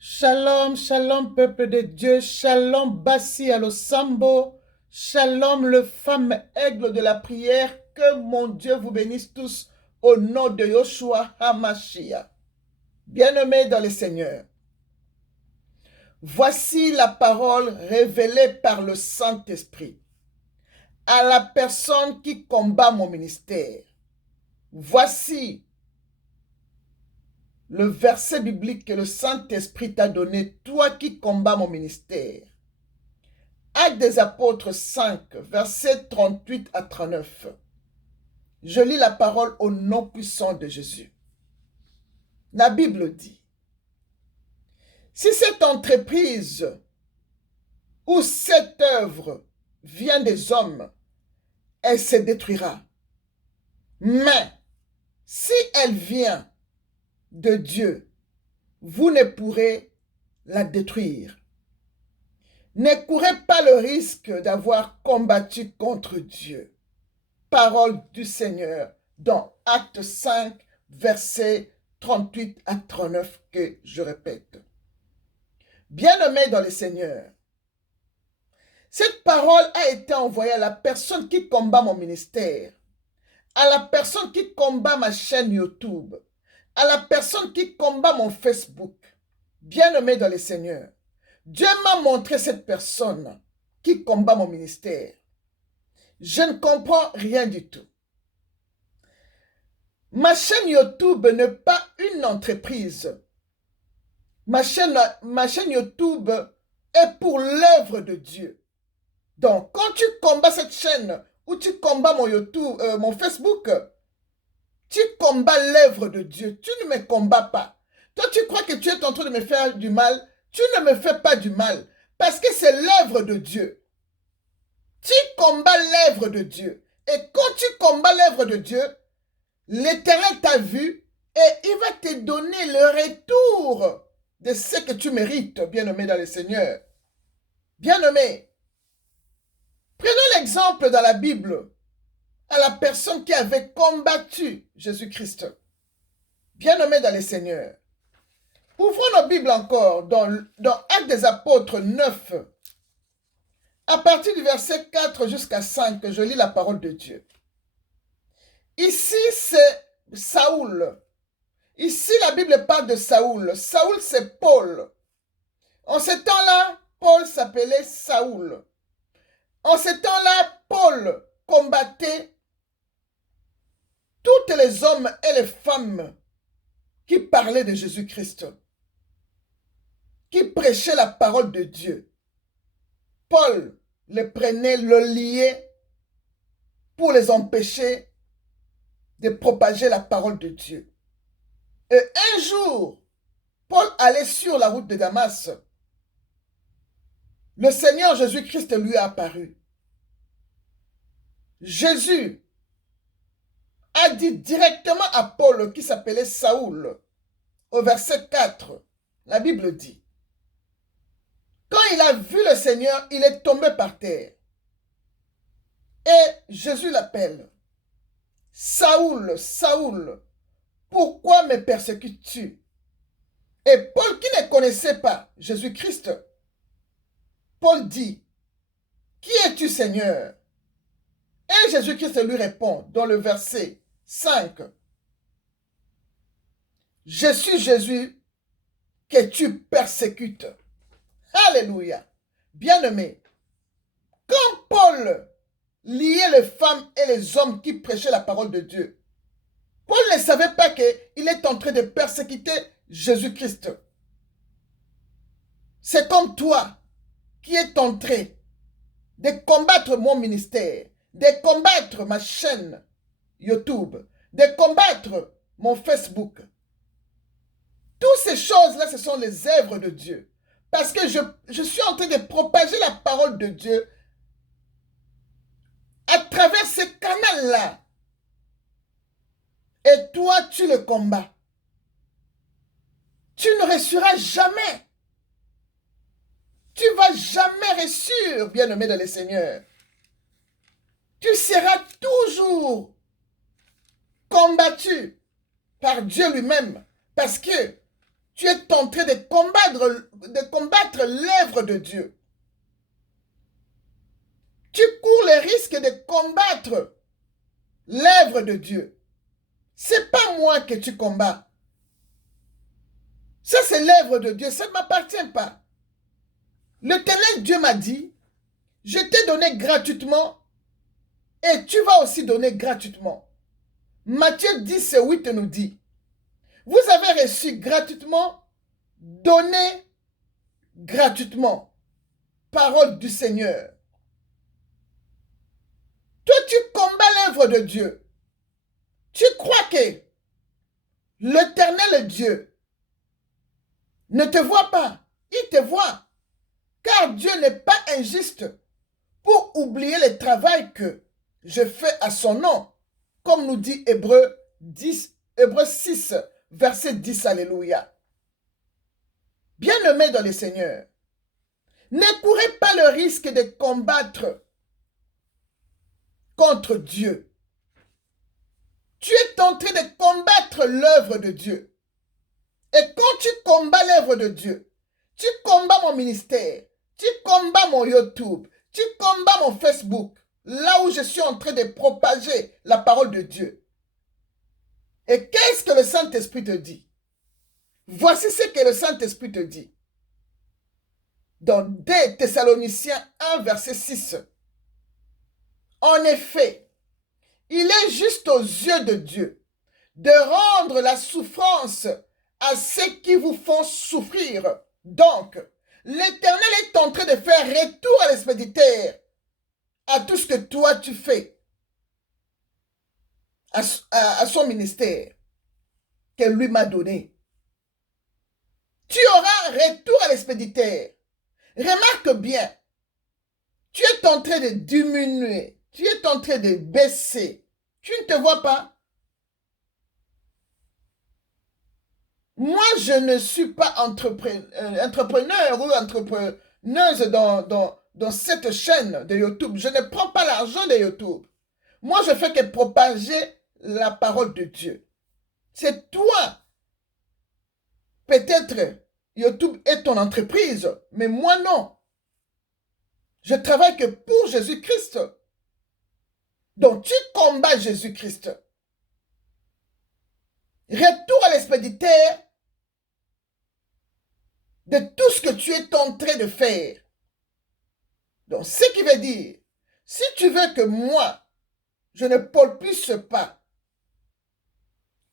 Shalom, shalom, peuple de Dieu, shalom, Bassi Alosambo, shalom, le femme aigle de la prière, que mon Dieu vous bénisse tous au nom de Yoshua HaMashiach. Bien-aimés dans le Seigneur, voici la parole révélée par le Saint-Esprit à la personne qui combat mon ministère. Voici le verset biblique que le Saint-Esprit t'a donné, toi qui combats mon ministère. Actes des Apôtres 5, versets 38 à 39. Je lis la parole au nom puissant de Jésus. La Bible dit, si cette entreprise ou cette œuvre vient des hommes, elle se détruira. Mais si elle vient de Dieu, vous ne pourrez la détruire. Ne courez pas le risque d'avoir combattu contre Dieu. Parole du Seigneur dans Acte 5, versets 38 à 39 que je répète. Bien-aimés dans le Seigneur, cette parole a été envoyée à la personne qui combat mon ministère, à la personne qui combat ma chaîne YouTube, à la personne qui combat mon Facebook. Bien-aimés dans le Seigneur, Dieu m'a montré cette personne qui combat mon ministère. Je ne comprends rien du tout. Ma chaîne YouTube n'est pas une entreprise. Ma chaîne YouTube est pour l'œuvre de Dieu. Donc, quand tu combats cette chaîne ou tu combats mon YouTube, mon Facebook, tu combats l'œuvre de Dieu. Tu ne me combats pas. Toi, tu crois que tu es en train de me faire du mal. Tu ne me fais pas du mal parce que c'est l'œuvre de Dieu. Tu combats l'œuvre de Dieu. Et quand tu combats l'œuvre de Dieu, l'Éternel t'a vu et il va te donner le retour de ce que tu mérites, bien-aimé dans le Seigneur. Bien-aimé, prenons l'exemple dans la Bible à la personne qui avait combattu Jésus-Christ. Bien-aimé dans le Seigneur. Ouvrons nos Bibles encore dans Actes des Apôtres 9, à partir du verset 4 jusqu'à 5, je lis la parole de Dieu. Ici, c'est Saoul. Ici, la Bible parle de Saoul. Saoul, c'est Paul. En ce temps-là, Paul s'appelait Saoul. En ce temps-là, Paul combattait tous les hommes et les femmes qui parlaient de Jésus-Christ, qui prêchaient la parole de Dieu. Paul les prenait, le liait pour les empêcher de propager la parole de Dieu. Et un jour, Paul allait sur la route de Damas. Le Seigneur Jésus-Christ lui a apparu. Jésus a dit directement à Paul, qui s'appelait Saoul, au verset 4, la Bible dit, quand il a vu le Seigneur, il est tombé par terre. Et Jésus l'appelle, Saoul, Saoul, pourquoi me persécutes-tu? Et Paul, qui ne connaissait pas Jésus-Christ, Paul dit, qui es-tu, Seigneur? Et Jésus-Christ lui répond dans le verset 5, je suis Jésus que tu persécutes. Alléluia. Bien-aimé, quand Paul liait les femmes et les hommes qui prêchaient la parole de Dieu, Paul ne savait pas qu'il est en train de persécuter Jésus-Christ. C'est comme toi qui es en train de combattre mon ministère, de combattre ma chaîne YouTube, de combattre mon Facebook. Toutes ces choses-là, ce sont les œuvres de Dieu. Parce que je suis en train de propager la parole de Dieu à travers ce canal-là. Et toi, tu le combats. Tu ne réussiras jamais. Tu ne vas jamais réussir, bien-aimé dans le Seigneur. Tu seras toujours combattu par Dieu lui-même. Parce que tu es en train de combattre l'œuvre de Dieu. Tu cours le risque de combattre l'œuvre de Dieu. C'est pas moi que tu combats. Ça, c'est l'œuvre de Dieu. Ça ne m'appartient pas. L'Éternel Dieu m'a dit, je t'ai donné gratuitement et tu vas aussi donner gratuitement. Matthieu 10:8 nous dit, vous avez reçu gratuitement, donnez gratuitement. Parole du Seigneur. Toi, tu combats l'œuvre de Dieu. Tu crois que l'Éternel Dieu ne te voit pas. Il te voit. Car Dieu n'est pas injuste pour oublier le travail que je fais à son nom. Comme nous dit Hébreux 6, verset 10. Alléluia. Bien-aimés dans le Seigneur, ne courez pas le risque de combattre contre Dieu. Tu es en train de combattre l'œuvre de Dieu. Et quand tu combats l'œuvre de Dieu, tu combats mon ministère, tu combats mon YouTube, tu combats mon Facebook, là où je suis en train de propager la parole de Dieu. Et qu'est-ce que le Saint-Esprit te dit? Voici ce que le Saint-Esprit te dit. Dans 2 Thessaloniciens 1, verset 6. En effet, il est juste aux yeux de Dieu de rendre la souffrance à ceux qui vous font souffrir. Donc, l'Éternel est en train de faire retour à l'expéditeur à tout ce que toi tu fais, à son ministère qu'elle lui m'a donné. Tu auras retour à l'expéditeur. Remarque bien, tu es en train de diminuer, tu es en train de baisser. Tu ne te vois pas? Moi, je ne suis pas entrepreneur ou entrepreneuse dans cette chaîne de YouTube. Je ne prends pas l'argent de YouTube. Moi, je fais que propager la parole de Dieu. C'est toi. Peut-être YouTube est ton entreprise, mais moi non. Je travaille que pour Jésus-Christ. Donc, tu combats Jésus-Christ. Retour à l'expéditeur de tout ce que tu es en train de faire. Donc, ce qui veut dire, si tu veux que moi, je ne polluisse pas,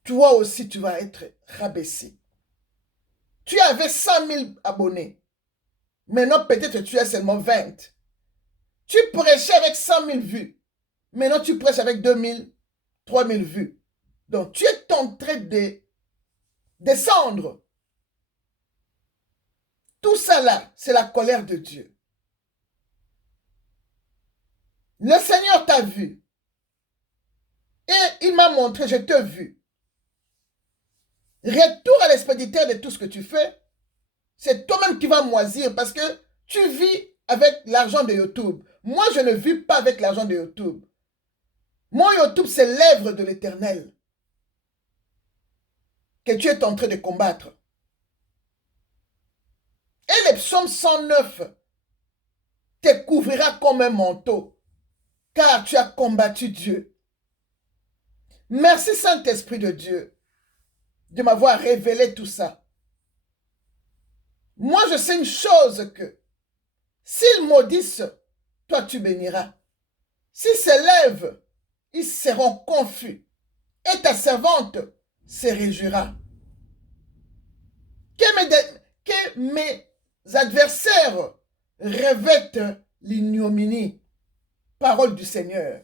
toi aussi, tu vas être rabaissé. Tu avais 100 000 abonnés. Maintenant, peut-être tu as seulement 20. Tu prêchais avec 100 000 vues. Maintenant, tu prêches avec 2 000, 3 000 vues. Donc, tu es en train de descendre. Tout ça là, c'est la colère de Dieu. Le Seigneur t'a vu. Et il m'a montré, je t'ai vu. Retour à l'expéditeur de tout ce que tu fais. C'est toi-même qui vas moisir parce que tu vis avec l'argent de YouTube. Moi, je ne vis pas avec l'argent de YouTube. Mon YouTube, c'est l'œuvre de l'Éternel que tu es en train de combattre. Et le psaume 109 te couvrira comme un manteau, car tu as combattu Dieu. Merci Saint-Esprit de Dieu de m'avoir révélé tout ça. Moi, je sais une chose que s'ils maudissent, toi tu béniras. S'ils s'élèvent, ils seront confus. Et ta servante se réjouira. Que mes adversaires revêtent l'ignominie. Parole du Seigneur.